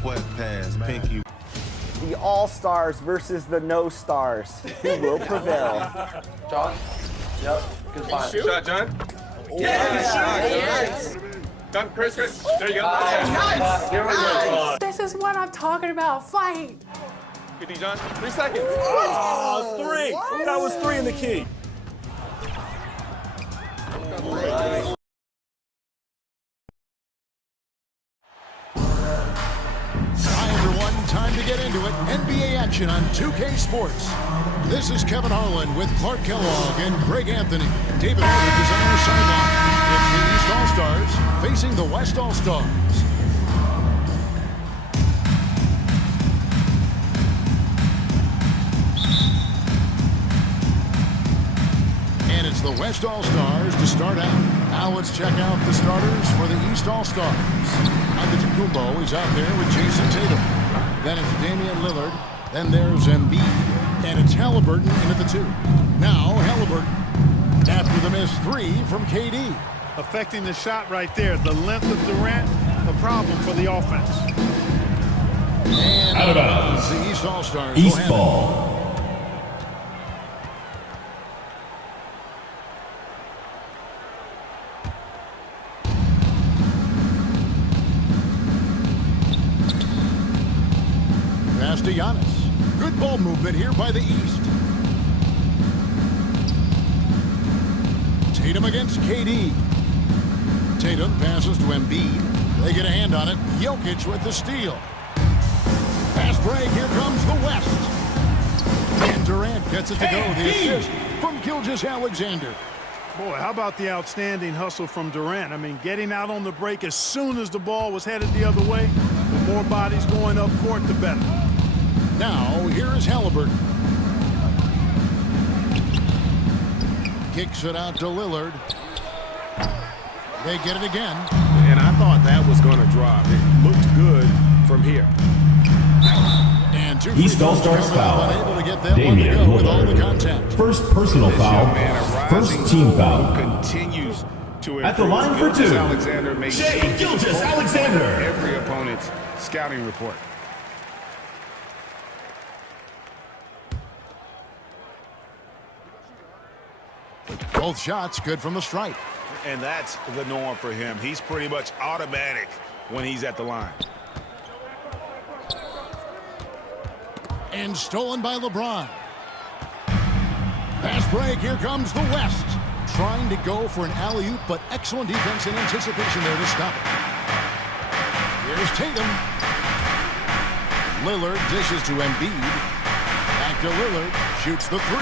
sweatpants, pinky. The All-Stars versus the No-Stars. Who will prevail? John? Yep. Good find. Shot, John. Yes. Done, Chris. There you go. Here we go. This is what I'm talking about. Fight. Good D, John. 3 seconds. Oh, 3. What? That was 3 in the key. Hi, everyone. Time to get into it. NBA action on 2K Sports. This is Kevin Harlan with Clark Kellogg and Greg Anthony. David Aldridge is on the sideline. It's the East All-Stars facing the West All-Stars. And it's the West All-Stars to start out. Now let's check out the starters for the East All-Stars. Antetokounmpo is out there with Jason Tatum. Then it's Damian Lillard. Then there's Embiid. And it's Halliburton in at the 2. Now Halliburton. After the missed 3 from KD. Affecting the shot right there. The length of Durant, a problem for the offense. And out of bounds. The East All-Stars. East ball. Pass to Giannis. Good ball movement here by the East. Tatum against KD. Tatum passes to Embiid. They get a hand on it. Jokic with the steal. Fast break. Here comes the West. And Durant gets it to go. The assist from Gilgeous-Alexander. Boy, how about the outstanding hustle from Durant? I mean, getting out on the break as soon as the ball was headed the other way. The more bodies going up court, the better. Now, here is Halliburton. Kicks it out to Lillard. They get it again. And I thought that was going to drop. It looked good from here. And two East All-Stars foul. Damian Lillard. First personal foul. First team foul. Continues to at the line for 2. Shai Gilgeous-Alexander. Every opponent's scouting report. Both shots good from the stripe. And that's the norm for him. He's pretty much automatic when he's at the line. And stolen by LeBron. Pass break. Here comes the West. Trying to go for an alley-oop, but excellent defense and anticipation there to stop it. Here's Tatum. Lillard dishes to Embiid. Back to Lillard. Shoots the 3.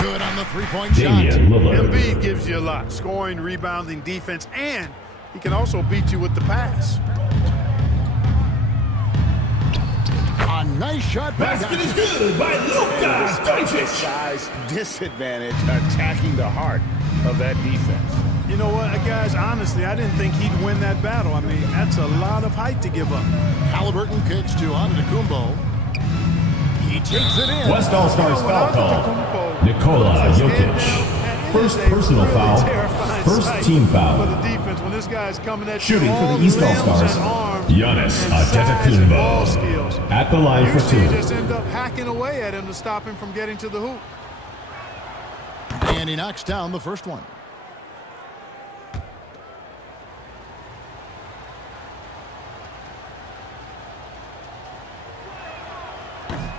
Good on the three-point shot. Embiid gives you a lot. Scoring, rebounding, defense, and he can also beat you with the pass. A nice shot. Basket is good by Luka Doncic. Size disadvantage attacking the heart of that defense. You know what, guys, honestly, I didn't think he'd win that battle. I mean, that's a lot of height to give up. Halliburton kicks to Antetokounmpo. He takes it in. West All-Stars foul call. Nikola Jokic. First personal foul. First team foul. For the defense, when this guy's coming at shooting for the East All-Stars, Giannis Antetokounmpo. At the line for 2. You just end up hacking away at him to stop him from getting to the hoop. And he knocks down the first one.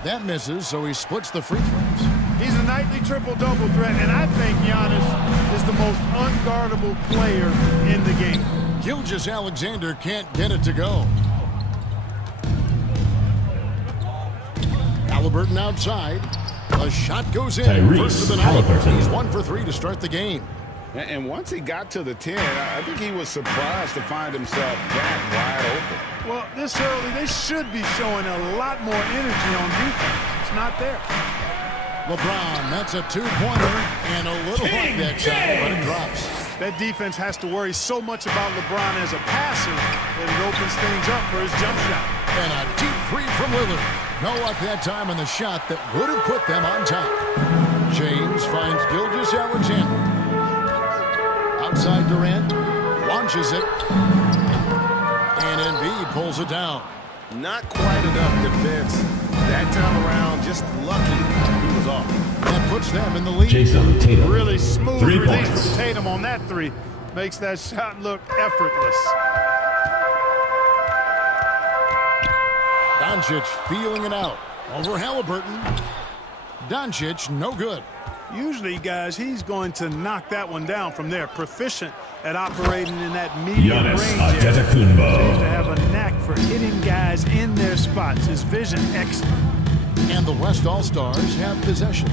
That misses, so he splits the free throws. He's a nightly triple-double threat, and I think Giannis is the most unguardable player in the game. Gilgeous-Alexander can't get it to go. Halliburton outside. A shot goes in. First of the night. He's 1 for 3 to start the game. And once he got to the 10, I think he was surprised to find himself that wide open. Well, this early, they should be showing a lot more energy on defense. It's not there. LeBron, that's a 2-pointer and a little like that side, but it drops. That defense has to worry so much about LeBron as a passer that it opens things up for his jump shot. And a deep 3 from Lillard. No luck that time on the shot that would have put them on top. James finds Gilgeous-Alexander. Outside Durant, launches it, and Embiid pulls it down. Not quite enough defense. That time around, just lucky he was off. That puts them in the lead. Jason Tatum. Really smooth 3 release points. from Tatum on that three. Makes that shot look effortless. Doncic feeling it out. Over Halliburton. Doncic, no good. Usually, guys, he's going to knock that one down from there. Proficient at operating in that medium Giannis range area. Seems to Antetokounmpo. have a knack for hitting guys in their spots. His vision, excellent. And the West All-Stars have possession.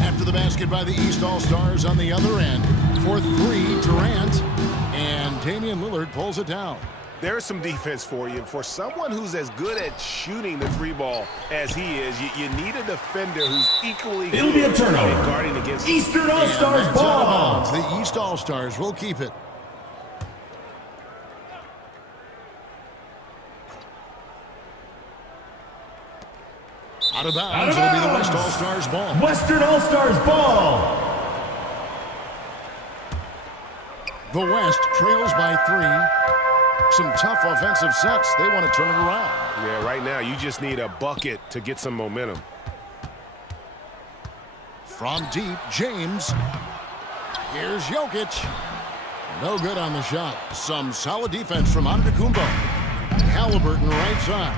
After the basket by the East All-Stars on the other end. For three, Durant. And Damian Lillard pulls it down. There's some defense for you. For someone who's as good at shooting the three ball as he is, you need a defender who's equally It'll be a good turnover. at guarding against Eastern And All-Stars that's out of ball. bounds. The East All-Stars will keep it. Out of bounds. It'll be the West All-Stars ball. Western All-Stars ball. The West trails by 3. Some tough offensive sets. They want to turn it around. Yeah, right now you just need a bucket to get some momentum. From deep, James. Here's Jokic. No good on the shot. Some solid defense from Antetokounmpo. Halliburton right side.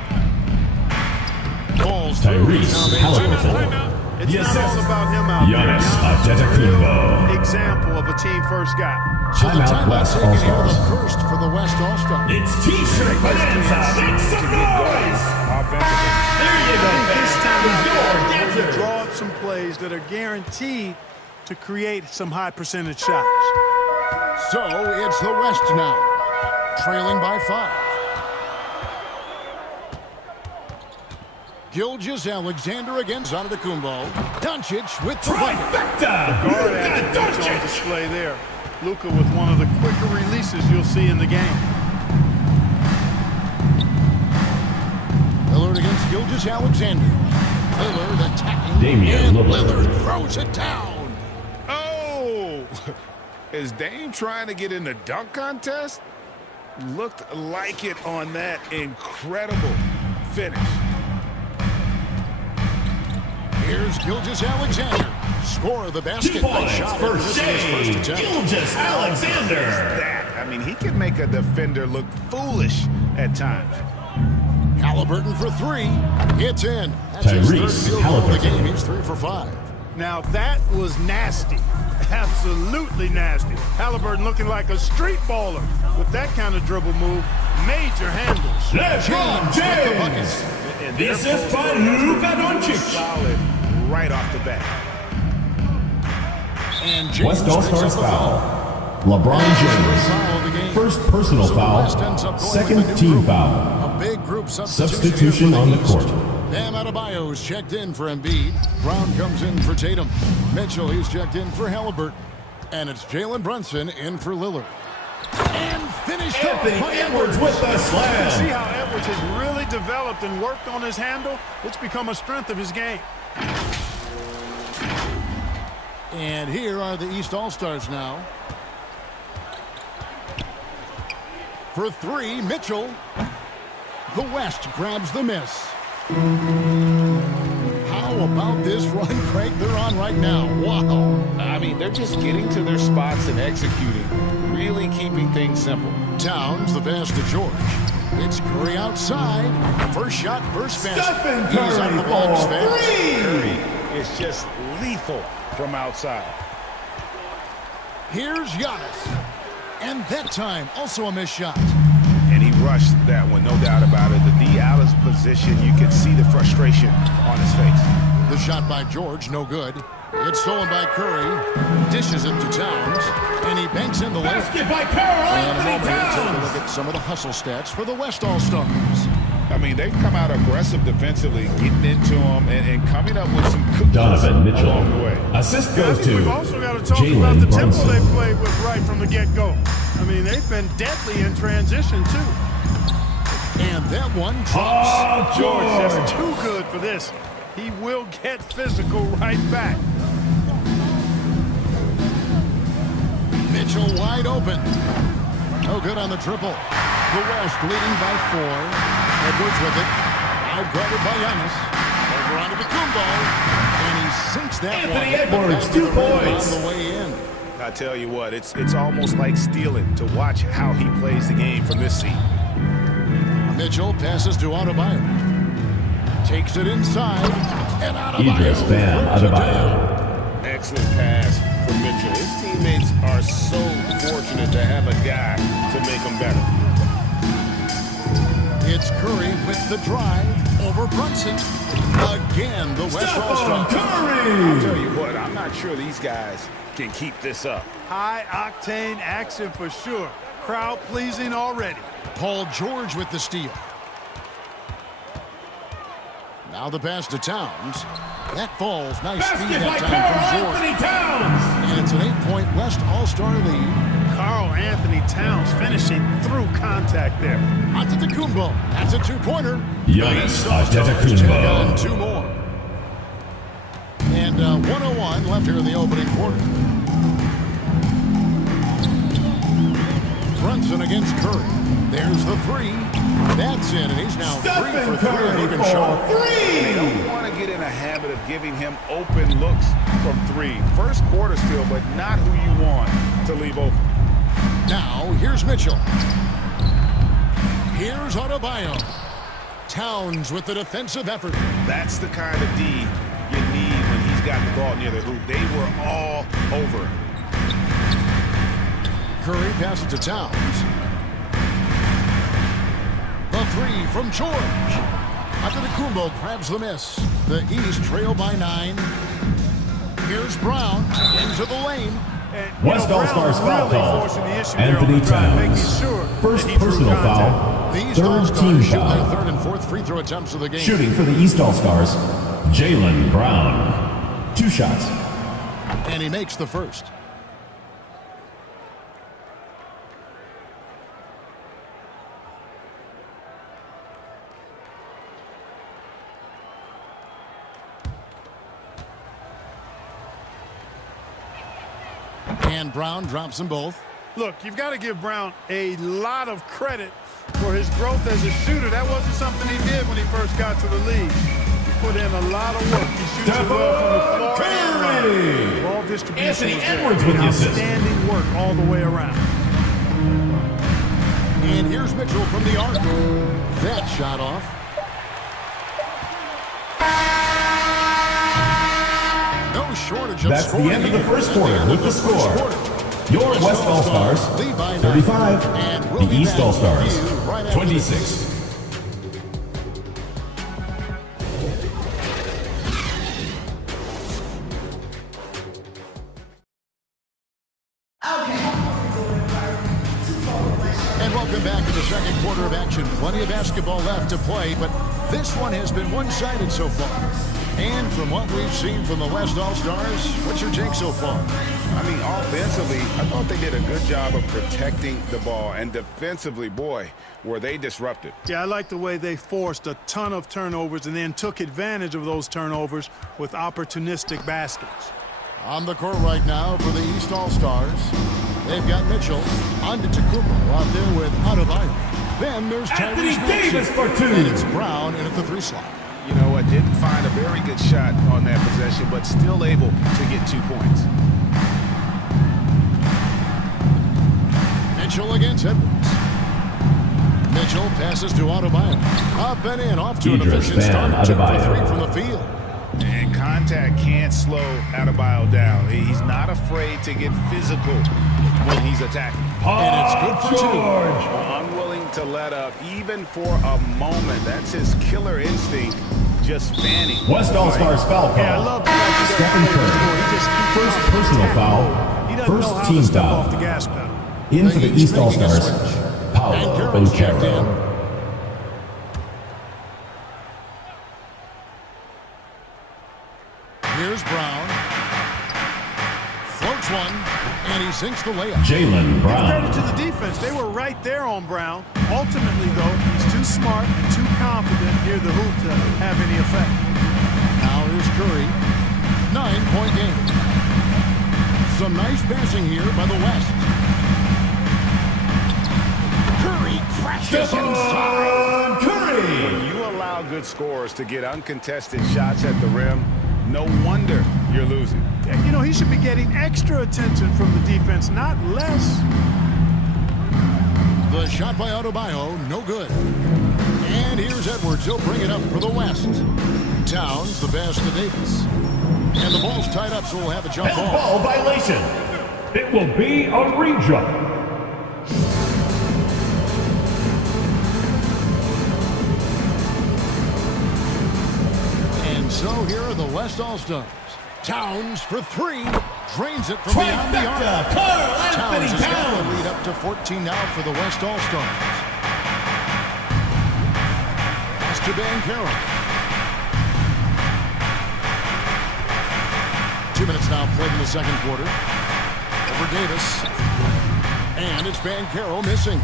Balls through. Tyrese Halliburton. It's Yes, not all sir. about him out Giannis there. Antetokounmpo. Real example of a team-first guy. So the Timeout, timeout West taken here, the All-Stars. first for the West All-Stars. It's T-shirt bonanza. Make some noise. There you go, This time fans. you Your answer. draw up some plays that are guaranteed to create some high percentage shots. So it's the West now, trailing by 5. Gilgeous-Alexander against Antetokounmpo. Doncic with the bucket. Trifecta. Guard Luka attributes on Doncic. display there. Luka with one of the quicker releases you'll see in the game. Lillard against Gilgeous-Alexander. Lillard attacking. Damian and Lillard. Lillard throws it down. Oh! Is Dame trying to get in the dunk contest? Looked like it on that incredible finish. Here's Gilgeous-Alexander. Score of the basket. 2 Nice points shot for after this is his Shea first attempt. Gilgeous-Alexander. That, I mean, he can make a defender look foolish at times. Halliburton for 3. It's in. That's his Tyrese third field goal of the Halliburton. game. He's 3 for 5. Now that was nasty. Absolutely nasty. Halliburton looking like a street baller with that kind of dribble move. Major handles. LeBron James. And The their assist by post was Luka Doncic. solid right off the bat. And James West picks All-Stars up the foul. LeBron James. Foul of the game. First personal So the West ends foul. up going with a Second new team group. foul. A big group Substitution on the East. court. Bam Adebayo's checked in for Embiid. Brown comes in for Tatum. Mitchell, he's checked in for Halliburton. And it's Jalen Brunson in for Lillard. And finished off Anthony by Edwards with the See slam. how Edwards has really developed and worked on his handle? It's become a strength of his game. And here are the East All-Stars now. For 3, Mitchell. The West grabs the miss. How about this run, Craig, they're on right now? Wow. I mean, they're just getting to their spots and executing, really keeping things simple. Towns, the pass to George. It's Curry outside. First shot, first basket. Stephen He's on the Curry box, for fans. 3. It's just lethal from outside. Here's Giannis. And that time, also a missed shot. And he rushed that one, no doubt about it. The D. Alice position, you can see the frustration on his face. The shot by George, no good. It's stolen by Curry. Dishes it to Towns. And he banks in the layup. Basket by And a Karl moment here, take a Towns. look at some of the hustle stats for the West All-Stars. I mean, they've come out aggressive defensively, getting into them and coming up with some cookies Donovan Mitchell. along the way. Assist I goes think to we've also got to talk about the Jalen tempo they Brunson. played with right from the get-go. I mean, they've been deadly in transition, too. And that one drops. Oh, George, George. just too good for this. He will get physical right back. Mitchell wide open. No good on the triple. The West leading by 4. Edwards with it. Side guarded by Giannis. Over onto Kumbo. And he sinks that Anthony one. Edwards, 2 points. On the way in. I tell you what, it's almost like stealing to watch how he plays the game from this seat. Mitchell passes to Adebayo. Takes it inside. And Idris Adebayo. Bam throws it Adebayo. down. Excellent pass from Mitchell. His teammates are so fortunate to have a guy to make them better. It's Curry with the drive over Brunson. Again, the West All-Star. I'll tell you what, I'm not sure these guys can keep this up. High-octane action for sure. Crowd-pleasing already. Paul George with the steal. Now the pass to Towns. That falls. Nice speed that time from George. And it's an 8-point West All-Star lead. Karl Anthony Towns finishing through contact there. Antetokounmpo. That's a 2-pointer. Giannis Check on Antetokounmpo. 2 more. And 101 left here in the opening quarter. Brunson against Curry. There's the 3. That's in, and he's now 3 for 3 and even shot. They don't want to get in a habit of giving him open looks from 3. First quarter still, but not who you want to leave open. Now, here's Mitchell. Here's Adebayo. Towns with the defensive effort. That's the kind of D you need when he's got the ball near the hoop. They were all over it. Curry passes to Towns. The 3 from George. Antetokounmpo grabs the miss. The East trail by 9. Here's Brown into the lane. And, West All-Stars foul call. Anthony Towns. First personal foul. The East Third All-Stars team shoot their foul. 3rd and 4th free throw attempts of the game. Shooting for the East All-Stars, Jaylen Brown. 2 shots. And he makes the first. And Brown drops them both. Look, you've got to give Brown a lot of credit for his growth as a shooter. That wasn't something he did when he first got to the league. He put in a lot of work. He shoots it well from the floor. Curry! Ball distribution Anthony was there. Edwards with the assist. Outstanding work all the way around. And here's Mitchell from the arc. That shot off. No shortage of That's the scoring end of the here. first quarter with the score. Your West All-Stars, 35. The East All-Stars, 26. And welcome back to the second quarter of action. Plenty of basketball left to play, but this one has been one-sided so far. And from what we've seen from the West All-Stars, what's your take so far? I mean, offensively, I thought they did a good job of protecting the ball. And defensively, boy, were they disruptive. Yeah, I like the way they forced a ton of turnovers and then took advantage of those turnovers with opportunistic baskets. On the court right now for the East All-Stars, they've got Mitchell, Antetokounmpo out there with Adebayo. Then there's Anthony Tyrese Davis Maxey. for 2. And it's Brown in at the 3 slot. You know what, didn't find a very good shot on that possession, but still able to get 2 points. Mitchell against Edwards. Mitchell passes to Adebayo. Up and in, off to an Idris efficient Bam start. 2 for Adebayo. 3 from the field. And contact can't slow Adebayo down. He's not afraid to get physical when he's attacking. And it's good for 2. Unwilling to let up even for a moment. That's his killer instinct, just fanning. West All-Stars foul Yeah, I call. love the fact he Stephen doesn't play Curry. the score. He just keeps First trying to personal attack the foul. ball. He doesn't First know how team to step foul. off the gas pedal. In for the He's East making a All-Stars, switch. And Paolo Carroll's checked in. Banchero. Here's Brown. Floats one, and he sinks the layup. Jaylen Credit Brown. to the defense. They were right there on Brown. Ultimately, though, he's too smart and too confident near the hoop to have any effect. Now here's Curry. 9-point game. Some nice passing here by the West. Curry crashes inside. Curry. 3. When you allow good scorers to get uncontested shots at the rim, no wonder you're losing. You know, he should be getting extra attention from the defense, not less. The shot by Adebayo, no good. And here's Edwards. He'll bring it up for the West. Towns, the best to Davis. And the ball's tied up, so we'll have a jump ball. Ball violation. It will be a rejump. And so here are the West All-Stars. Towns for 3. Drains it from beyond the arc. Towns has got the lead up to 14 now for the West All-Stars. Pass to Banchero. 2 minutes now played in the second quarter. Over Davis. And it's Banchero missing.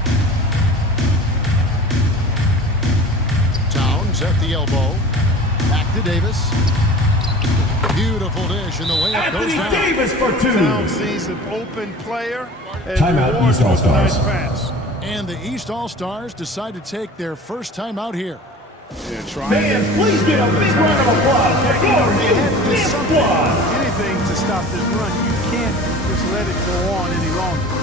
Towns at the elbow. Back to Davis. Beautiful dish, and the layup goes down. Davis for 2. Towns sees an open player. And Timeout, rewards East with a nice All-Stars. pass. And the East All-Stars decide to take their first time out here. Fans, please give a big round of applause for your new squad. Anything to stop this run. You can't just let it go on any longer.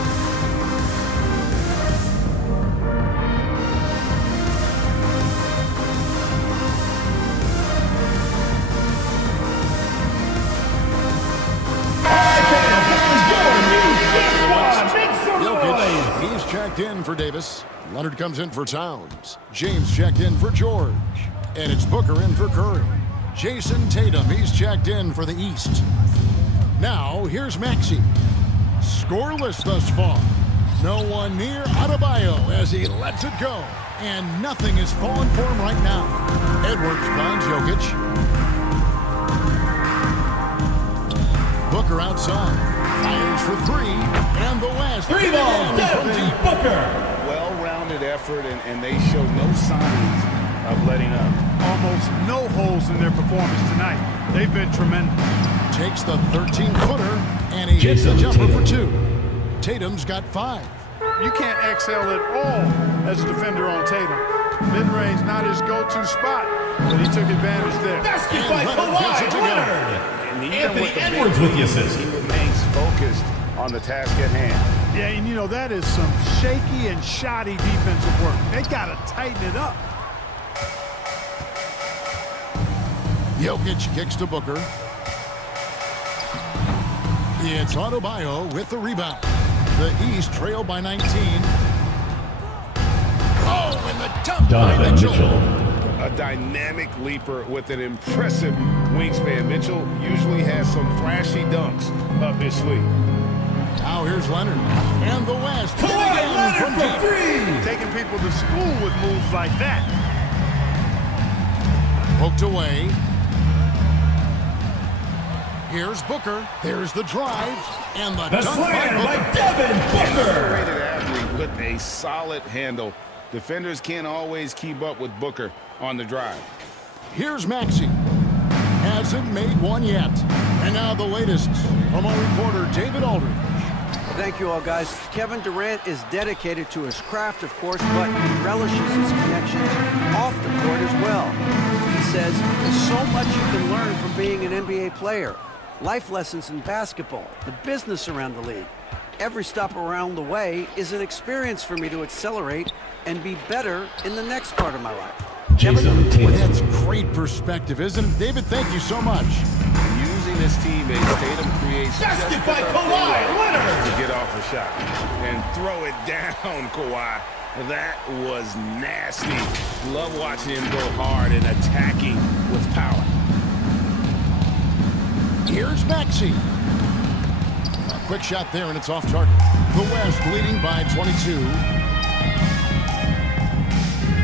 Jokic, he's checked in for Davis. Leonard comes in for Towns. James checked in for George. And it's Booker in for Curry. Jason Tatum, he's checked in for the East. Now, here's Maxey. Scoreless thus far. No one near Adebayo as he lets it go. And nothing is falling for him right now. Edwards finds Jokic. Booker outside. Fires for 3. And the West. 3 ball, Devin Booker. Well-rounded effort, and they show no signs of letting up. Almost no holes in their performance tonight. They've been tremendous. Takes the 13-footer, and he hits the jumper for 2. Tatum's got 5. You can't excel at all as a defender on Tatum. Mid-range not his go-to spot, but he took advantage there. Basket by Kawhi Leonard. And Anthony Edwards with the assist. He remains focused on the task at hand. Yeah, and you know, that is some shaky and shoddy defensive work. They got to tighten it up. Jokic kicks to Booker. It's Adebayo with the rebound. The East trail by 19. Oh, and the dunk by Donovan Mitchell. A dynamic leaper with an impressive wingspan. Mitchell usually has some flashy dunks up his sleeve. Now here's Leonard. And the West. Kawhi Leonard for 3. Taking people to school with moves like that. Poked away. Here's Booker. There's the drive. And the The dunk slam by by Booker. Devin Booker. Underrated athlete with a solid handle. Defenders can't always keep up with Booker on the drive. Here's Maxey. Hasn't made one yet. And now the latest from our reporter, David Aldridge. Thank you all, guys. Kevin Durant is dedicated to his craft, of course, but he relishes his connections off the court as well. He says there's so much you can learn from being an NBA player. Life lessons in basketball, the business around the league. Every stop around the way is an experience for me to accelerate and be better in the next part of my life. Jason Well, Tatum. that's great perspective, isn't it? David, thank you so much. Using his teammates, Tatum creates Basket just by enough Kawhi daylight Leonard. to get off a shot and throw it down, Kawhi. That was nasty. Love watching him go hard and attacking with power. Here's Maxey. A quick shot there, and it's off target. The West leading by 22.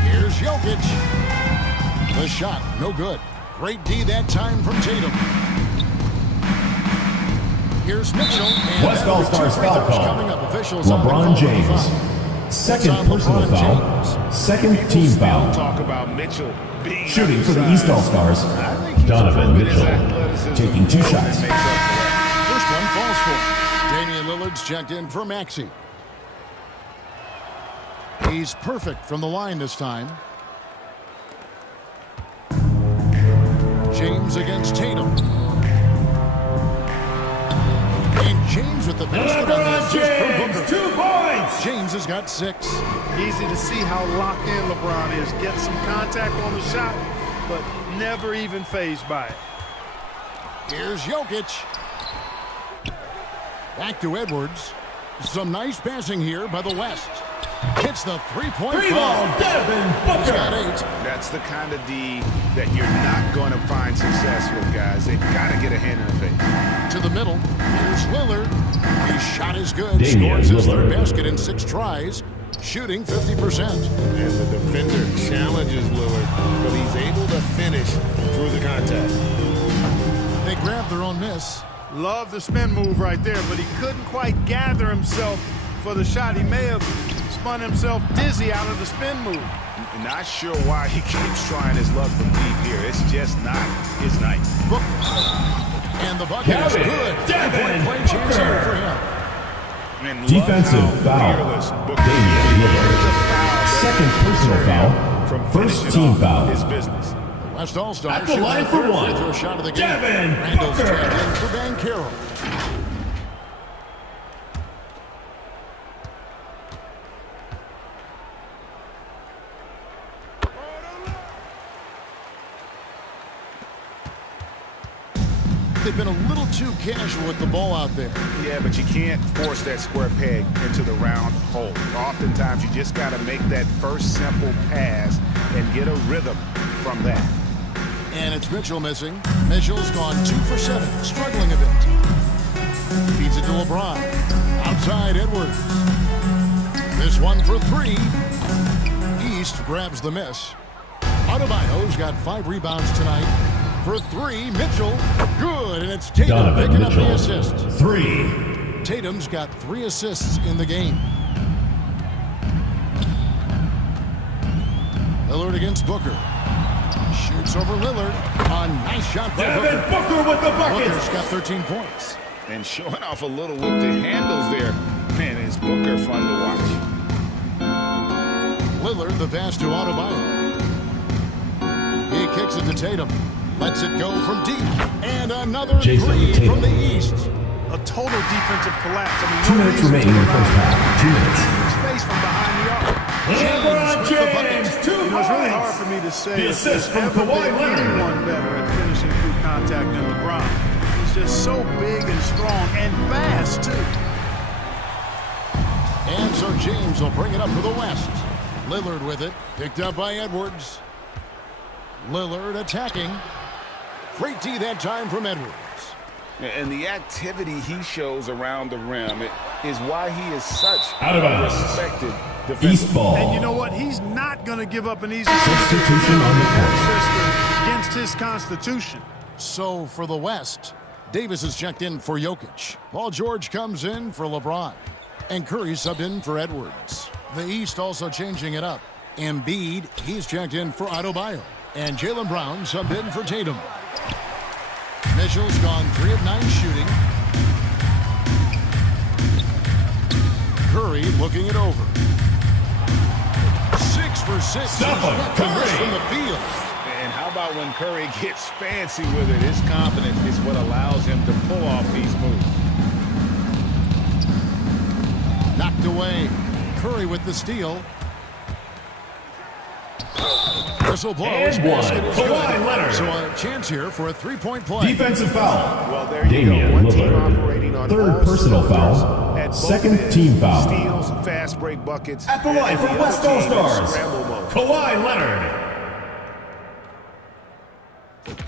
Here's Jokic. The shot, no good. Great D that time from Tatum. Here's Mitchell. And West that'll be All-Stars 2 free foul throws call. coming up. Officials on the call LeBron for the James. foul. Second It's on personal LeBron foul. James. Second People team still foul. talk about Mitchell being Shooting for the undersized. East All-Stars, I think he's Donovan proven his Mitchell, athleticism taking 2 more than shots. makes up for that. First one falls for. Damian Lillard's checked in for Maxey. He's perfect from the line this time. James against Tatum. And James with the basket on the assist from Booker. 2 points. James has got 6. Easy to see how locked in LeBron is. Gets some contact on the shot, but never even fazed by it. Here's Jokic. Back to Edwards. Some nice passing here by the West. Hits the three-point Ball, Devin He's got Booker. 8. That's the kind of D that you're not going to find success with, guys. They've got to get a hand in the face. To the middle. Here's Lillard. His shot is good. Damian Scores his Lillard. third basket in 6 tries. Shooting 50%. And the defender challenges Lillard, but he's able to finish through the contact. They grab their own miss. Love the spin move right there, but he couldn't quite gather himself for the shot. He may have spun himself dizzy out of the spin move. Not sure why he keeps trying his luck from deep here. It's just not his night. Booker. And the bucket is Kevin good. Devin 3-point play chance here for him. And love Defensive how foul. fearless Booker Damian Lillard. is. A foul Second personal foul. from First finishing team off foul. his business. West All-Stars At the shooting line their for third one. free throw shot of the game. Devin Randall's Booker. checked in for Van Carroll. They've been a little too casual with the ball out there. Yeah, but you can't force that square peg into the round hole. Oftentimes, you just got to make that first simple pass and get a rhythm from that. And it's Mitchell missing. Mitchell's gone 2 for 7, struggling a bit. Feeds it to LeBron. Outside Edwards. This one for 3. East grabs the miss. Adebayo's got 5 rebounds tonight. For 3, Mitchell. Good, and it's Tatum Donovan picking up the Mitchell. assist. 3. Tatum's got 3 assists in the game. Lillard against Booker. Shoots over Lillard. A nice shot by Devin Booker. Booker with the bucket. Booker's got 13 points. And showing off a little with the handles there. Man, is Booker fun to watch. Lillard, the pass to Adebayo. He kicks it to Tatum. Lets it go from deep. And another Jason 3 Tatum. from the East. A total defensive collapse. I mean, 2 no minutes reason remaining to in the first allow half. 2 minutes. space from behind the arc. LeBron with the bucket. James, 2 You know, it's really hard points. for me to say The if assist there's from ever Kawhi been Leonard. anyone better at finishing through contact than LeBron. He's just so big and strong and fast, too. And so James will bring it up for the West. Lillard with it. Picked up by Edwards. Lillard attacking. Great D that time from Edwards. And the activity he shows around the rim is why he is such Out of a bounds. respected defender. East ball. And you know what? He's not going to give up an easy Substitution on the court. system against his constitution. So for the West, Davis is checked in for Jokic. Paul George comes in for LeBron. And Curry subbed in for Edwards. The East also changing it up. Embiid, he's checked in for Adebayo. And Jaylen Brown subbed in for Tatum. Mitchell's gone 3 of 9 shooting. Curry looking it over. 6 for 6. Stop him, Curry. From the field. And how about when Curry gets fancy with it? His confidence is what allows him to pull off these moves. Knocked away. Curry with the steal. Whistle blows. And one. Basket is Kawhi good. Leonard. So a chance here for a 3-point play. Defensive foul. Well, there you Damian go. One team Lillard. operating on Third all personal cylinders foul. at both Second ends. team foul. Steals, fast break buckets. At the line and for the West other team in All-Stars. scramble mode. Kawhi Leonard.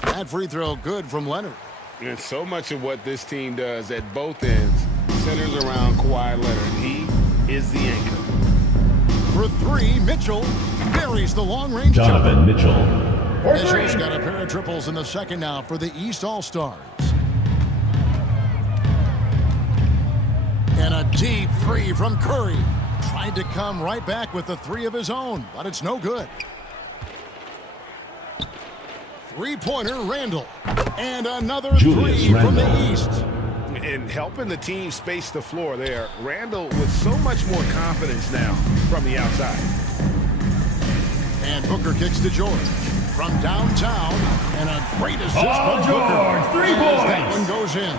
That free throw good from Leonard. And so much of what this team does at both ends centers around Kawhi Leonard. He is the anchor. For 3, Mitchell buries the long-range Donovan jumper. Mitchell. Mitchell's got a pair of triples in the second now for the East All-Stars. And a deep 3 from Curry. Tried to come right back with the 3 of his own, but it's no good. 3-pointer Randall. And another Julius 3 from the Randle. East. And helping the team space the floor there. Randall with so much more confidence now from the outside. And Booker kicks to George. from downtown. And a great assist Paul by George, Booker. 3 That points. one goes in.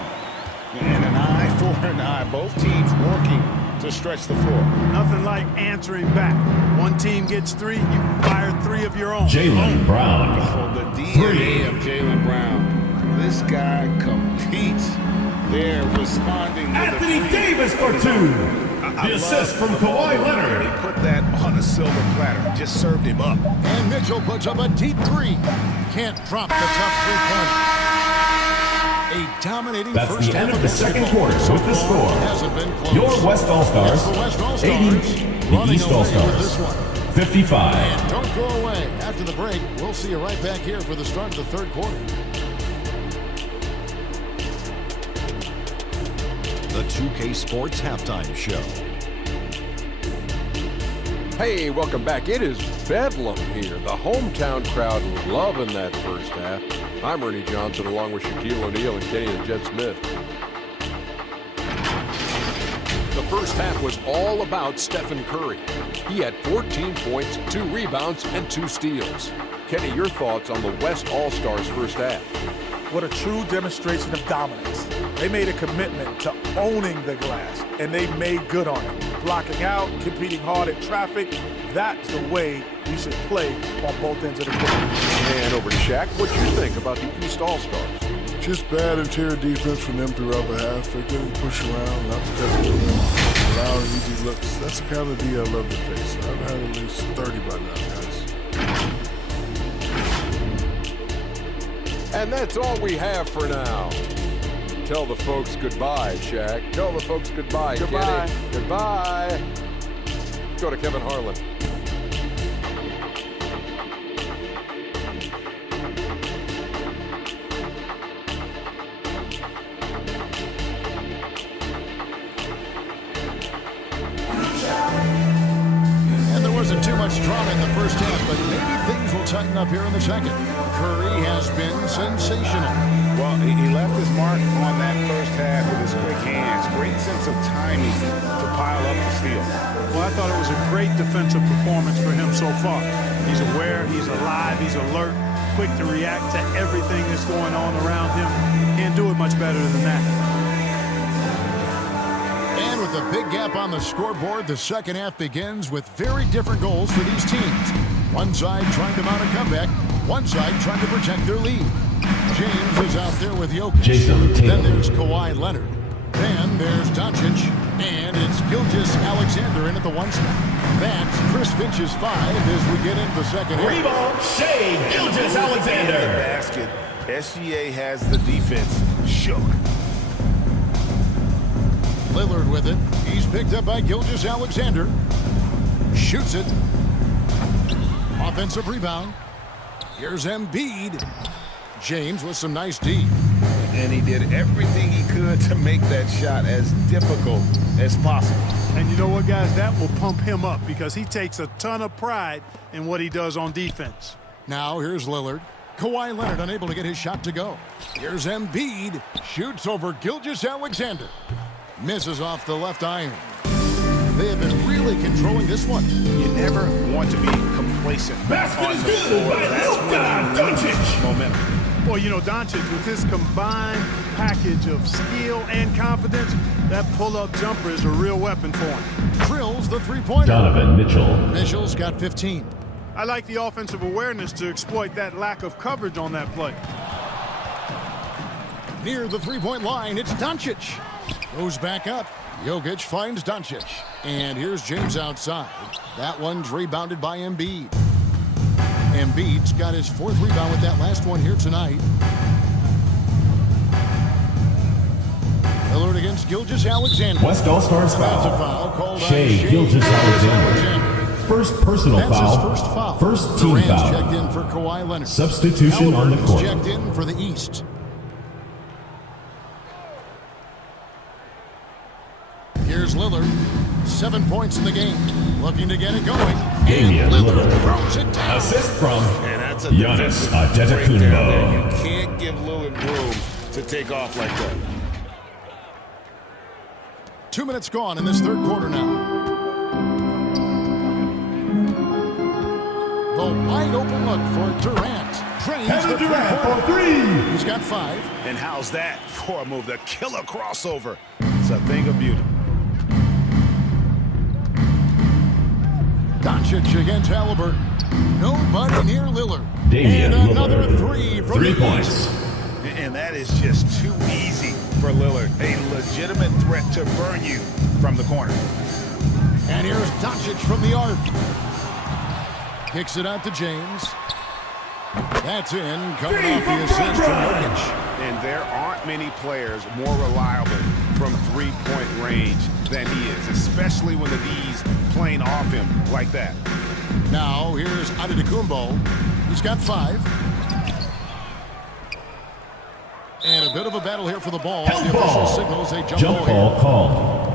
And an eye for an eye. Both teams working to stretch the floor. Nothing like answering back. One team gets 3, you fire 3 of your own. Jaylen Brown. Oh, the DNA of Jaylen Brown. This guy competes. They're responding with Anthony a three. Davis for 2. The assist from Kawhi Leonard. He put that on a silver platter. Just served him up. And Mitchell puts up a deep 3. Can't drop the tough 3-pointer. A dominating That's first the end half of the second quarter so with the far, score. hasn't been close. Your West All-Stars, It's the West All-Stars 80. The running East away All-Stars, with this one. 55. And don't go away. After the break, we'll see you right back here for the start of the third quarter. The 2K Sports Halftime Show. Hey, welcome back. It is Bedlam here. The hometown crowd loving that first half. I'm Ernie Johnson along with Shaquille O'Neal and Kenny and Jet Smith. The first half was all about Stephen Curry. He had 14 points, 2 rebounds, and 2 steals. Kenny, your thoughts on the West All-Stars first half? What a true demonstration of dominance. They made a commitment to owning the glass, and they made good on it. Blocking out, competing hard in traffic, that's the way we should play on both ends of the court. And over to Shaq, what you think about the East All-Stars? Just bad interior defense from them throughout the half. They're getting pushed around, not protecting the rim, allowing easy looks. That's the kind of D I love to face. I've had at least 30 by now, guys. And that's all we have for now. Tell the folks goodbye, Shaq. Tell the folks goodbye, Goodbye. Kenny. Goodbye. Go to Kevin Harlan. And there wasn't too much drama in the first half, but maybe things will tighten up here in the second. Curry has been sensational. Well, he left his mark on that first half with his quick hands. Great sense of timing to pile up the steal. Well, I thought it was a great defensive performance for him so far. He's aware, he's alive, he's alert, quick to react to everything that's going on around him. Can't do it much better than that. And with a big gap on the scoreboard, the second half begins with very different goals for these teams. One side trying to mount a comeback, one side trying to protect their lead. James is out there with Jokic. Jason Tatum. Then there's Kawhi Leonard. Then there's Doncic. And it's Gilgeous-Alexander in at the 1 spot. That's Chris Finch's 5 as we get into the second half. Rebound, Shea In the Gilgeous-Alexander. basket, SGA has the defense shook. Lillard with it. He's picked up by Gilgeous-Alexander. Shoots it. Offensive rebound. Here's Embiid. James with some nice D. And he did everything he could to make that shot as difficult as possible. And you know what, guys? That will pump him up because he takes a ton of pride in what he does on defense. Now here's Lillard. Kawhi Leonard unable to get his shot to go. Here's Embiid. Shoots over Gilgeous-Alexander. Misses off the left iron. They have been really controlling this one. You never want to be complacent. Basket on is the good floor. by That's Luka when you lose Doncic. momentum. Well, you know, Doncic, with his combined package of skill and confidence, that pull-up jumper is a real weapon for him. Drills the three-pointer. Donovan Mitchell. Mitchell's got 15. I like the offensive awareness to exploit that lack of coverage on that play. Near the three-point line, it's Doncic. Goes back up. Jokic finds Doncic. And here's James outside. That one's rebounded by Embiid. Embiid's got his 4th rebound with that last one here tonight. Lillard against Gilgeous-Alexander. West All-Stars That's a foul. foul called on Shea Gilgeous-Alexander. First personal That's foul. his first foul. First team Durant's foul. checked in for Kawhi Leonard. Substitution on the Halliburton's court. checked in for the East. Here's Lillard. 7 points in the game. Looking to get it going. Damian And Lillard Lillard. throws it down. Assist from And that's a Giannis defensive breakdown there. Antetokounmpo. You can't give Lillard room to take off like that. 2 minutes gone in this third quarter now. The wide open look for Durant. Kevin Durant for 3. He's got 5. And how's that for a move? The killer crossover. It's a thing of beauty. Doncic against Halliburton. Nobody near Lillard. Damian and another Lillard. 3 from 3 the points. And that is just too easy for Lillard. A legitimate threat to burn you from the corner. And here's Doncic from the arc. Kicks it out to James. That's in, coming off the assist from Jokic. And there aren't many players more reliable from three-point range than he is, especially when the D's playing off him like that. Now, here's Antetokounmpo. He's got 5. And a bit of a battle here for the ball. Help the official ball. signals a Jump ball called.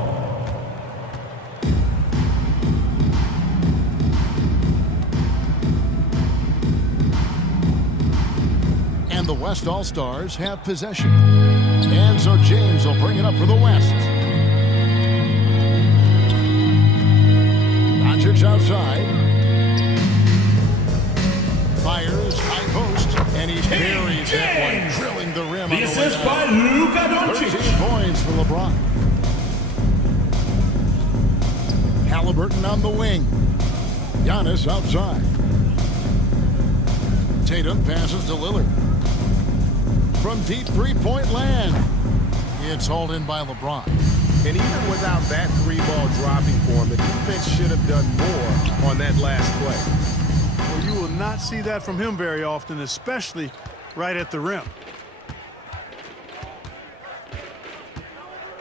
And the West All-Stars have possession. And so James will bring it up for the West. Doncic outside. Fires, high post, and he buries that one, drilling the rim. The assist by Luka Doncic. 13 points for LeBron. Halliburton on the wing. Giannis outside. Tatum passes to Lillard. From deep three-point land. It's hauled in by LeBron. And even without that 3-ball dropping for him, the defense should have done more on that last play. Well, you will not see that from him very often, especially right at the rim.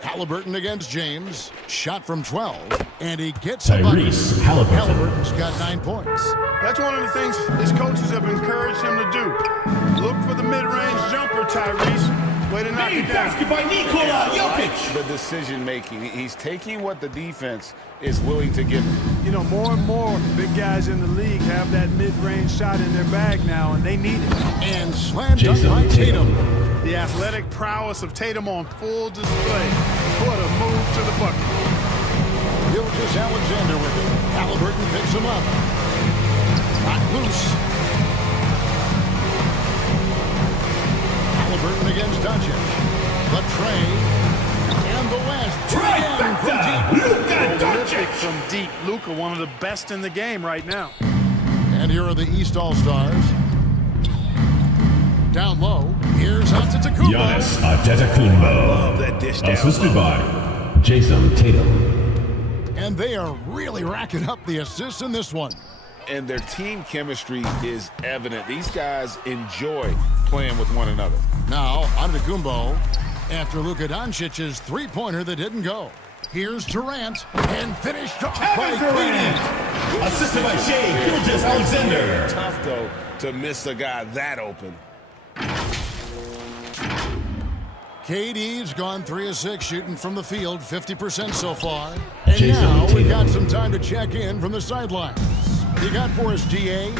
Halliburton against James. Shot from 12. And he gets Tyrese Halliburton. Halliburton's got 9 points. That's one of the things his coaches have encouraged him to do. Look for the mid-range jumper, Tyrese. Way to knock it down. Basket by Nikola Jokic. The decision-making. He's taking what the defense is willing to give him. You know, more and more big guys in the league have that mid-range shot in their bag now, and they need it. And slam dunk by Tatum. The athletic prowess of Tatum on full display. What a move to the bucket. Gilgeous Alexander with it. Halliburton picks him up. Not loose. Halliburton against Doncic. The tray. And the West. Right back to Luka Prolific Doncic. from deep. Luka, one of the best in the game right now. And here are the East All-Stars. Down low. Here's Antetokounmpo. Giannis Antetokounmpo. Love that dish down Assisted low. by Jason Tatum. And they are really racking up the assists in this one. And their team chemistry is evident. These guys enjoy playing with one another. Now, Antetokounmpo after Luka Doncic's three-pointer that didn't go. Here's Durant and finished off by Durant. Assisted by Shai Gilgeous-Alexander. Tough, though, to miss a guy that open. KD's gone 3 of 6 shooting from the field, 50% so far. And Jason now we've Tatum. got some time to check in from the sidelines. You got for us, GA?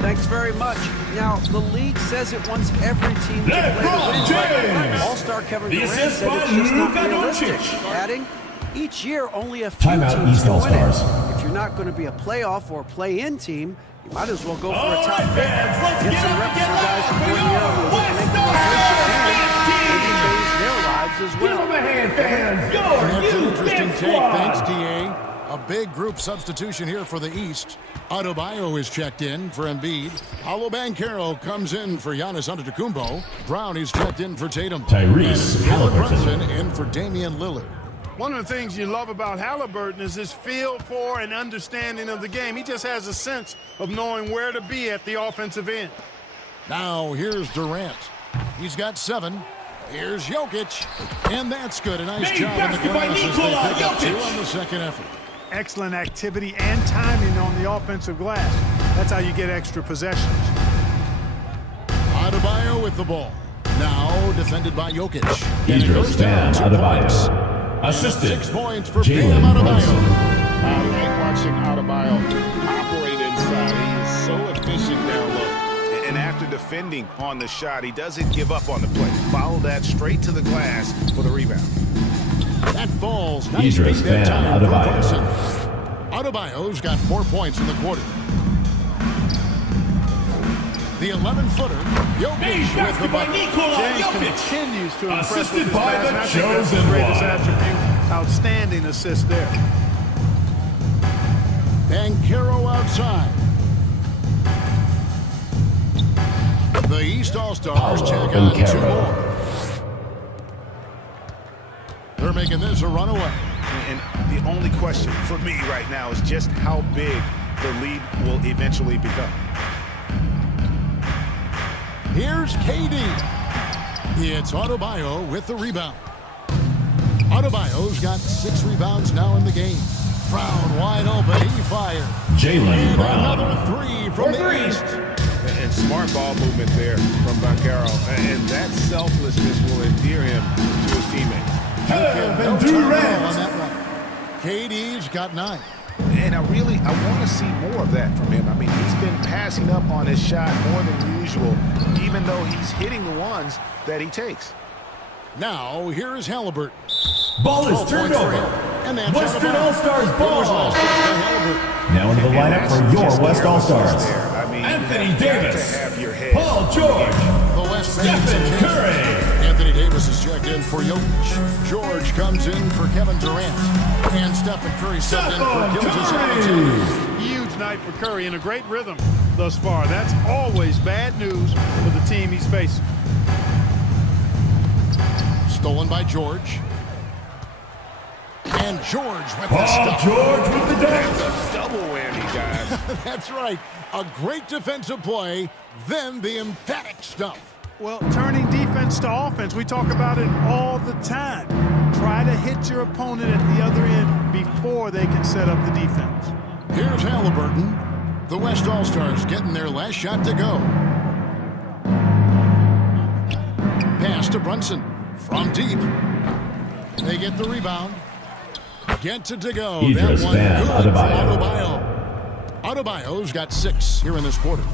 Thanks very much. Now, the league says it wants every team to play to LeBron win, James. but All-Star Kevin The Durant assist said by it's just not Luka realistic. Doncic. Adding, each year only a few Timeout, teams East can win it. All-Stars. If you're not going to be a playoff or play-in team, you might as well go for a All top right, pick. fans, let's Get get some up, reps get for guys loud who for win your the West make the All-Stars maybe team. change their lives as well. Give them a hand, fans. And that's an Your interesting youth take. squad. Thanks, DA. A big group substitution here for the East. Adebayo is checked in for Embiid. Paolo Banchero comes in for Giannis Antetokounmpo. Brown is checked in for Tatum. Tyrese And Jalen Halliburton. Brunson in for Damian Lillard. One of the things you love about Halliburton is his feel for and understanding of the game. He just has a sense of knowing where to be at the offensive end. Now here's Durant. He's got 7. Here's Jokic. And that's good. A nice Made job on the basket by glass as they Nikola pick up 2 Jokic. on the second effort. Excellent activity and timing on the offensive glass. That's how you get extra possessions. Adebayo with the ball. Now defended by Jokic. And it Idris goes down Bam 2 points. Adebayo. Assisted 6 points for Jalen Bam Brunson. Adebayo. I like watching Adebayo operate inside. He is so efficient down low. And after defending on the shot, he doesn't give up on the play. Follow that straight to the glass for the rebound. That falls. Nice Idris beat that Bam time from Adebayo. Brunson. Adebayo's got 4 points in the quarter. The 11-footer, Jokic with the bucket. James continues to impress with his by pass, the and I think that's his greatest attribute. Outstanding assist there. Banchero outside. The East All-Stars check on 2 more. They're making this a runaway. And the only question for me right now is just how big the lead will eventually become. Here's KD. It's Adebayo with the rebound. Adebayo's got 6 rebounds now in the game. Brown wide open. He fired. Jaylen Brown. Another 3 from the East. And smart ball movement there from Banchero. And that selflessness will endear him to his teammates. No turnover on that one. KD's got 9. And I want to see more of that from him. I mean, he's been passing up on his shot more than usual, even though he's hitting the ones that he takes. Now, here is Halliburton. Ball is turned over. Western All-Stars ball. Now into the lineup for your West All-Stars. Anthony Davis, Paul George, Stephen Curry. Anthony Davis is checked in for Jokic. George comes in for Kevin Durant. And Stephen Curry stepped in for Gilgeous-Alexander. Huge night for Curry in a great rhythm thus far. That's always bad news for the team he's facing. Stolen by George. And George with the Paul stop. George with the dunk. That's a double whammy, guys. That's right. A great defensive play, then the emphatic stuff. Well, turning defense to offense, we talk about it all the time. Try to hit your opponent at the other end before they can set up the defense. Here's Halliburton. The West All-Stars getting their last shot to go. Pass to Brunson from deep. They get the rebound. Gets it to go. Idris That one Bam good for Adebayo. Adebayo's got 6 here in this quarter.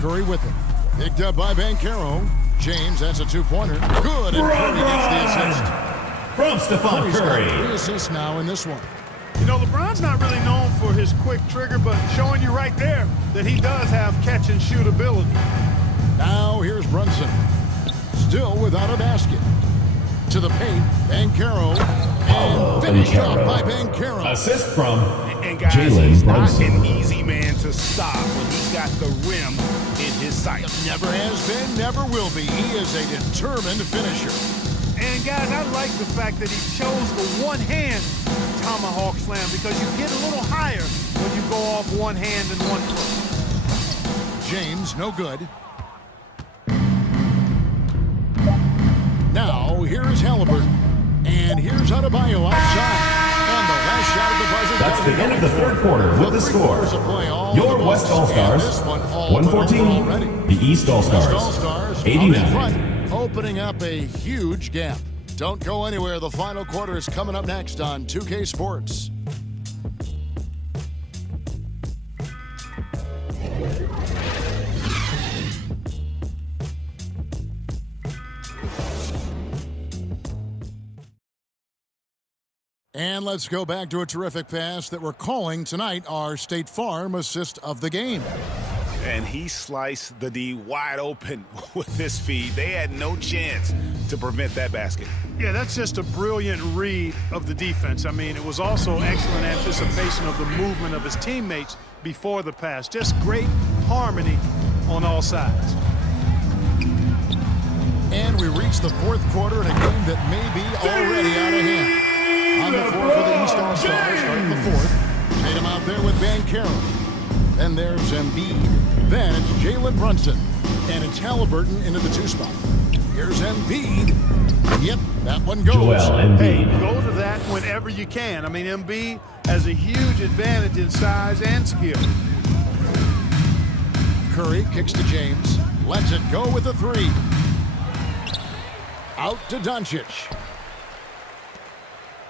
Curry with it. Picked up by Banchero. James, that's a 2-pointer. Good, and Curry gets the assist. From Stephen Curry. Got 3 assists now in this one. You know, LeBron's not really known for his quick trigger, but showing you right there that he does have catch-and-shoot ability. Now here's Brunson. Still without a basket. To the paint, Banchero. And finished off by Banchero. Assist from And guys, Jaylen he's not Brunson. an easy man to stop when he's got the rim in his sights. Never has been, never will be. He is a determined finisher. And, guys, I like the fact that he chose the one-hand tomahawk slam because you get a little higher when you go off one hand and one foot. James, no good. Now, here's Halliburton. And here's Adebayo outside. And the last shot of the buzzer. That's the end of the 3rd quarter with the score. Your West All-Stars, 114. The East All-Stars, 89. Opening up a huge gap. Don't go anywhere. The final quarter is coming up next on 2K Sports. And let's go back to a terrific pass that we're calling tonight our State Farm assist of the game. And he sliced the D wide open with this feed. They had no chance to prevent that basket. Yeah, that's just a brilliant read of the defense. I mean, it was also excellent anticipation of the movement of his teammates before the pass. Just great harmony on all sides. And we reach the 4th quarter in a game that may be already out of hand. On the floor for the East All-Stars, starting the 4th. Tatum out there with Banchero. Then there's Embiid. Then it's Jalen Brunson. And it's Halliburton into the 2 spot. Here's Embiid. Yep, that one goes. Joel Embiid. Hey, go to that whenever you can. I mean, Embiid has a huge advantage in size and skill. Curry kicks to James. Lets it go with the 3. Out to Doncic.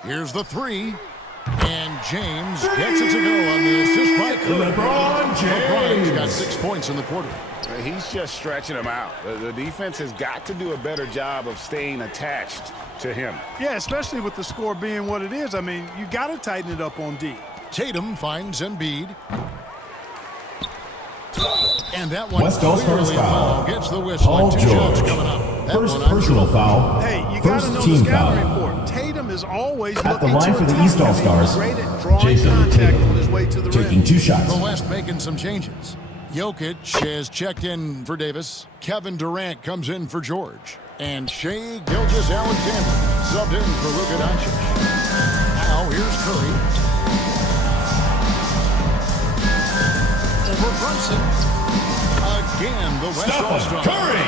Here's the 3. And James gets it to go on the assist by Curry. LeBron James. LeBron's got 6 points in the quarter. He's just stretching him out. The defense has got to do a better job of staying attached to him. Yeah, especially with the score being what it is. I mean, you got to tighten it up on D. Tatum finds Embiid. And that one West All-Stars foul. Gets the whistle. Paul Two shots George. coming up. That First one personal foul. Hey, you got to First know team the scouting foul. report. Tatum is always At the looking line to for the attack. East All-Stars, He's great at drawing Jason contact Tatum. on his way to the Taking rim. 2 shots. The West making some changes. Jokic has checked in for Davis. Kevin Durant comes in for George. And Shai Gilgeous-Alexander subbed in for Luka Doncic. Now here's Curry. Over Brunson. Again, the West All-Star. Curry.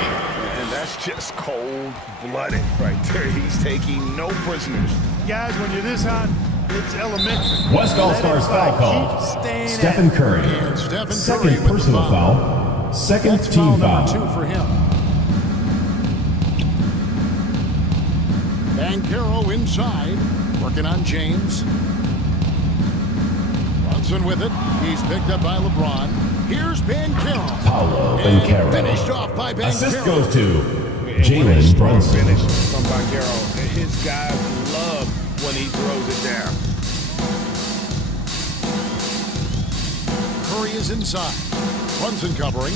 And that's just cold-blooded right there. He's taking no prisoners. Guys, when you're this hot, it's elementary. West All-Stars foul call. Stephen Curry. And Stephen Second Curry with the personal foul. foul. Second That's team foul foul. number 2 for him. Banchero inside, working on James. Brunson with it. He's picked up by LeBron. Here's Banchero. Paolo And Banchero. finished off by Banchero. Assist goes to And Jalen what a strong Brunson. finish from Banchero. His guys love when he throws it down. Curry is inside. Brunson covering.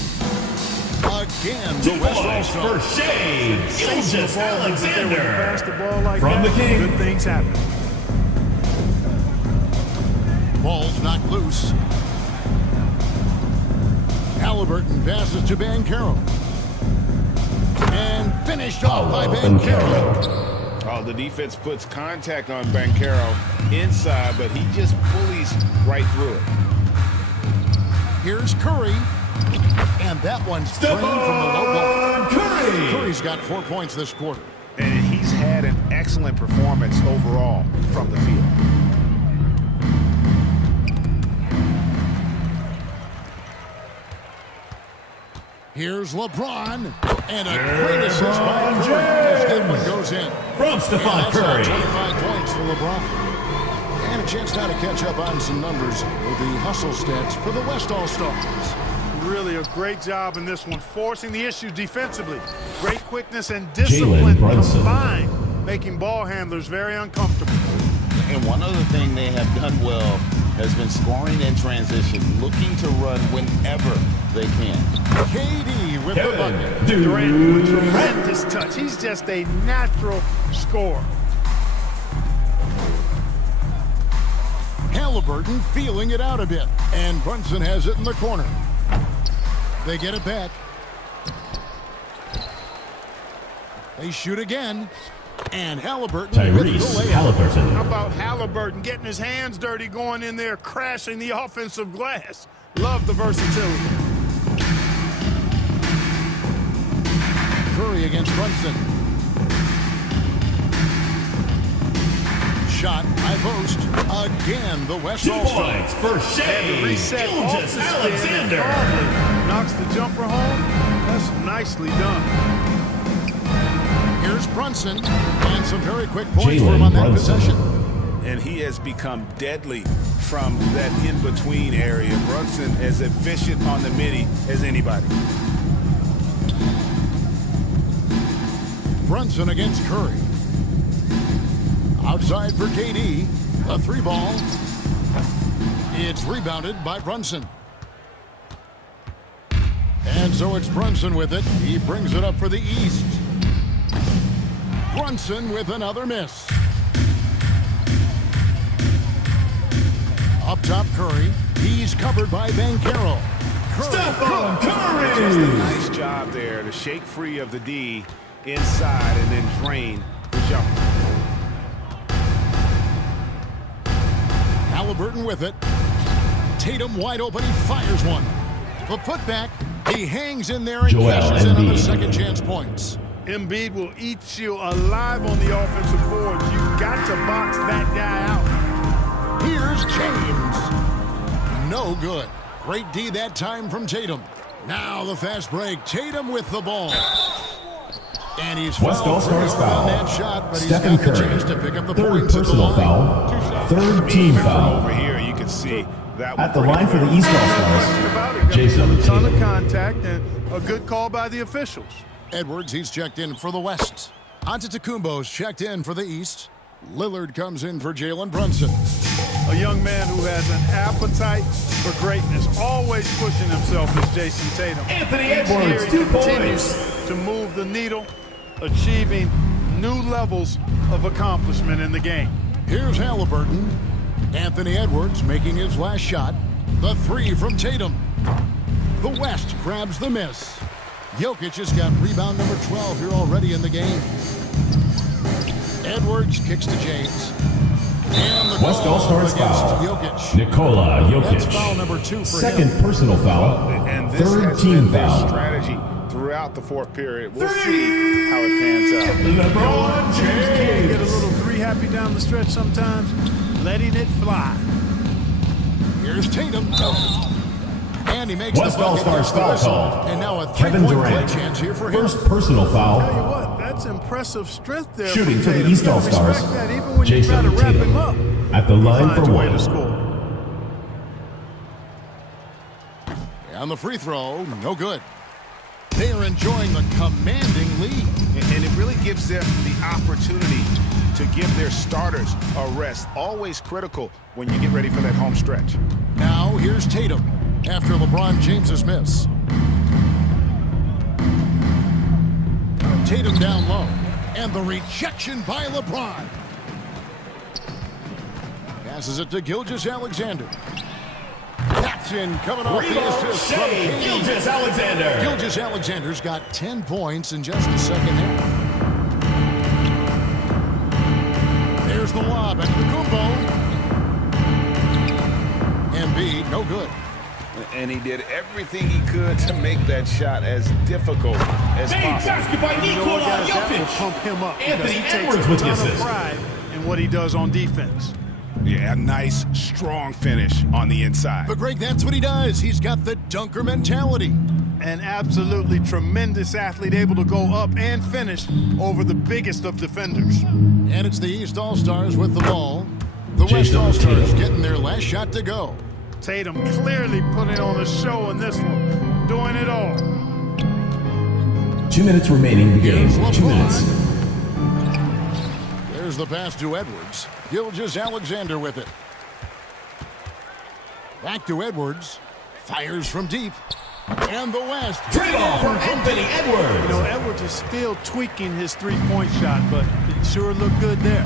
Again, the 2 West points for All-Star. Shai Gilgeous-Alexander. Pass the ball like From that, the King. good things happen. Ball's knocked loose. Halliburton passes to Banchero. And finished off by Paolo Banchero. Banchero. Oh, the defense puts contact on Banchero inside, but he just bullies right through it. Here's Curry. And that one's drained from the low ball. Curry. Curry's got 4 points this quarter. And he's had an excellent performance overall from the field. Here's LeBron. And a great assist by Curry as that one goes in. From Stephon Curry. 25 points for LeBron. And a chance now to catch up on some numbers with the hustle stats for the West All-Stars. Really a great job in this one, forcing the issue defensively. Great quickness and discipline Jalen Brunson. combined, making ball handlers very uncomfortable. And one other thing they have done well has been scoring in transition, looking to run whenever they can. KD with the bucket. Durant with tremendous touch. He's just a natural scorer. Halliburton feeling it out a bit. And Brunson has it in the corner. They get it back. They shoot again. And Halliburton with the Tyrese layup. Halliburton. How about Halliburton getting his hands dirty, going in there, crashing the offensive glass? Love the versatility. Curry against Brunson. Shot, high post. Again, the West 2 All-Stars. points for Had to reset Shai off the spin and Gilgeous-Alexander. calmly knocks the jumper home. That's nicely done. Here's Brunson. And some very quick points for him Jalen on that Brunson. possession. And he has become deadly from that in-between area. Brunson as efficient on the midi as anybody. Brunson against Curry. Outside for KD. A 3-ball. It's rebounded by Brunson. And so it's Brunson with it. He brings it up for the East. Brunson with another miss. Up top, Curry. He's covered by Banchero. Stephon Just a Curry. nice job there to shake free of the D inside and then drain the jumper. Halliburton with it. Tatum wide open. He fires one. The putback. He hangs in there and Joel cashes in on the Embiid. second chance points. Embiid will eat you alive on the offensive board. You've got to box that guy out. Here's James. No good. Great D that time from Tatum. Now the fast break. Tatum with the ball. And he's West fouled All-Stars on foul. that shot, but Stephen he's got the Curry. chance to pick up the Third points at the personal line. foul. Third team foul. Over here, you can see that At the one line for the East Question about it. All-Stars, Jason A ton of Tatum. contact and a good call by the officials. Edwards, he's checked in for the West. Antetokounmpo's checked in for the East. Lillard comes in for Jalen Brunson. A young man who has an appetite for greatness, always pushing himself is Jason Tatum. Anthony Each Edwards, year 2 continues points. to move the needle, achieving new levels of accomplishment in the game. Here's Halliburton. Anthony Edwards making his last shot. The three from Tatum. The West grabs the miss. Jokic has got rebound number 12 here already in the game. Edwards kicks to James. And the West All-Stars foul. Jokic. Nikola Jokic. That's foul number 2 for Second him. personal foul. And this Third has team been their foul. strategy throughout the fourth period. We'll see how it pans out. LeBron Can't get a James. little three happy down the stretch sometimes, letting it fly. Here's Tatum. And he makes West the bucket. All-Stars foul called. And now a Kevin three-point play Durant. chance here for him. First personal Tell you foul. what, that's impressive strength there. Shooting from for the Tatum. East You gotta All-Stars, respect that, even when you try to Jason wrap him up. Tatum. At the line for Finds a way to one. score. And the free throw, no good. They are enjoying the commanding lead. And it really gives them the opportunity to give their starters a rest. Always critical when you get ready for that home stretch. Now here's Tatum after LeBron James's miss. Tatum down low. And the rejection by LeBron. Passes it to Gilgeous-Alexander. That's in, coming off the assist from KD. Gilgeous-Alexander. Gilgeous-Alexander's got 10 points in just the second half. There's the lob at Kumbo. Embiid, no good. And he did everything he could to make that shot as difficult as possible. Basket by Nikola That will Jokic. pump him up. Anthony because he takes Edwards a with the ton of assist. pride in what he does on defense. Yeah, nice, strong finish on the inside. But Greg, that's what he does. He's got the dunker mentality. An absolutely tremendous athlete, able to go up and finish over the biggest of defenders. And it's the East All-Stars with the ball. The West Jason All-Stars Tatum. getting their last shot to go. Tatum clearly putting on a show in this one, doing it all. 2 minutes remaining in the game. Here's 2 LeBron. minutes. There's the pass to Edwards. Gilgeous-Alexander with it. Back to Edwards. Fires from deep. And the West. Trade-off for Anthony Edwards. You know, Edwards is still tweaking his three-point shot, but it sure looked good there.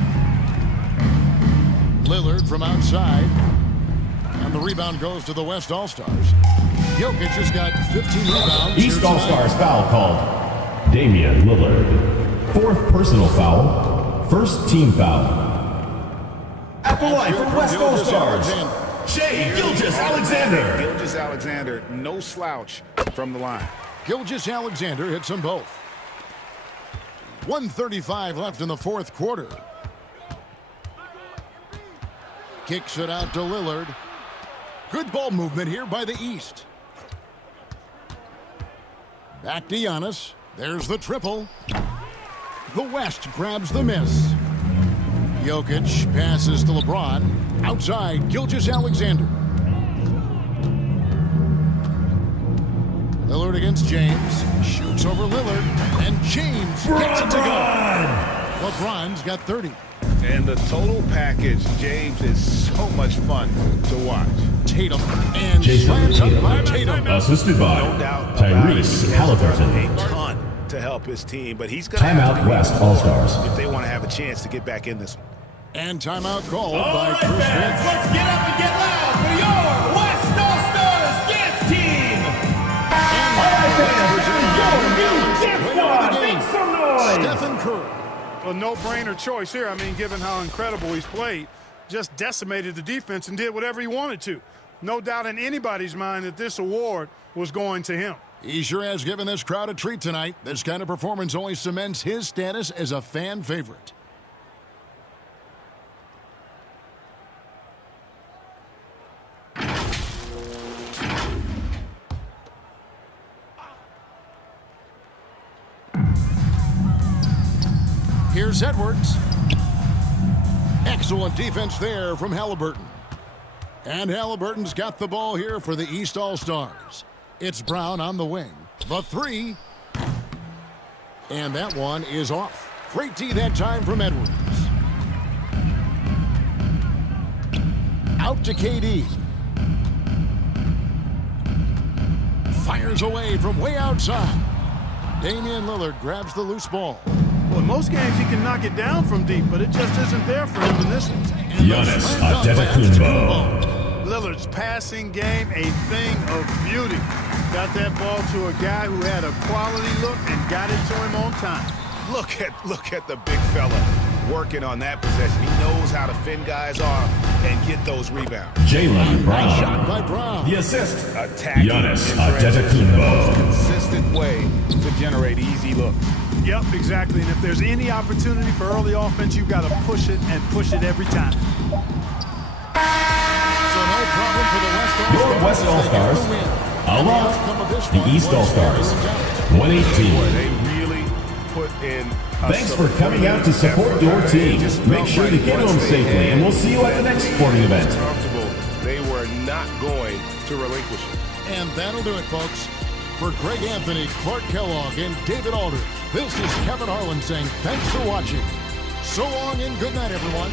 Lillard from outside. And the rebound goes to the West All-Stars. Jokic has got 15 rebounds. East here All-Stars tonight. foul called. Damian Lillard. Fourth personal foul. First team foul. At the line for West All-Stars, Shai Gilgeous-Alexander. Gilgeous-Alexander, no slouch from the line. Gilgeous-Alexander hits them both. 1:35 left in the fourth quarter. Kicks it out to Lillard. Good ball movement here by the East. Back to Giannis. There's the triple. The West grabs the miss. Jokic passes to LeBron. Outside, Gilgeous-Alexander. Lillard against James. Shoots over Lillard. And James gets it to go. LeBron's got 30. And the total package, James, is so much fun to watch. Tatum and Jason slams up by Tatum. Tatum. Assisted by No doubt about it. Tyrese He has done Halliburton. a ton to help his team, but he's going to have Timeout to West All-Stars. if they want to have a chance to get back in this one. And timeout called by All right, Chris fans, Finch. let's get up and get loud for your West All-Stars dance team. All right, fans, your new dance squad. Make some noise. Stephen Curry. A no-brainer choice here. I mean, given how incredible he's played, just decimated the defense and did whatever he wanted to. No doubt in anybody's mind that this award was going to him. He sure has given this crowd a treat tonight. This kind of performance only cements his status as a fan favorite. Here's Edwards. Excellent defense there from Halliburton. And Halliburton's got the ball here for the East All-Stars. It's Brown on the wing. The three. And that one is off. Great D that time from Edwards. Out to KD. Fires away from way outside. Damian Lillard grabs the loose ball. Well, in most games he can knock it down from deep, but it just isn't there for him in this one. Giannis Antetokounmpo. Lillard's passing game, a thing of beauty. Got that ball to a guy who had a quality look and got it to him on time. Look at the big fella working on that possession. He knows how to fend guys off and get those rebounds. Jaylen Brown. Shot by Brown. The assist. Attacking Giannis in transition, the Antetokounmpo. most consistent way to generate easy looks. Yep, exactly. And if there's any opportunity for early offense, you've got to push it and push it every time. So no problem for the West All-Stars. Your West All-Stars. Along the East All-Stars. 118. They really put in. Thanks for coming out to support your team. Make sure to get home safely, and we'll see you at the next sporting event. They were not going to relinquish it. And that'll do it, folks. For Greg Anthony, Clark Kellogg, and David Aldridge, this is Kevin Harlan saying thanks for watching. So long and good night, everyone.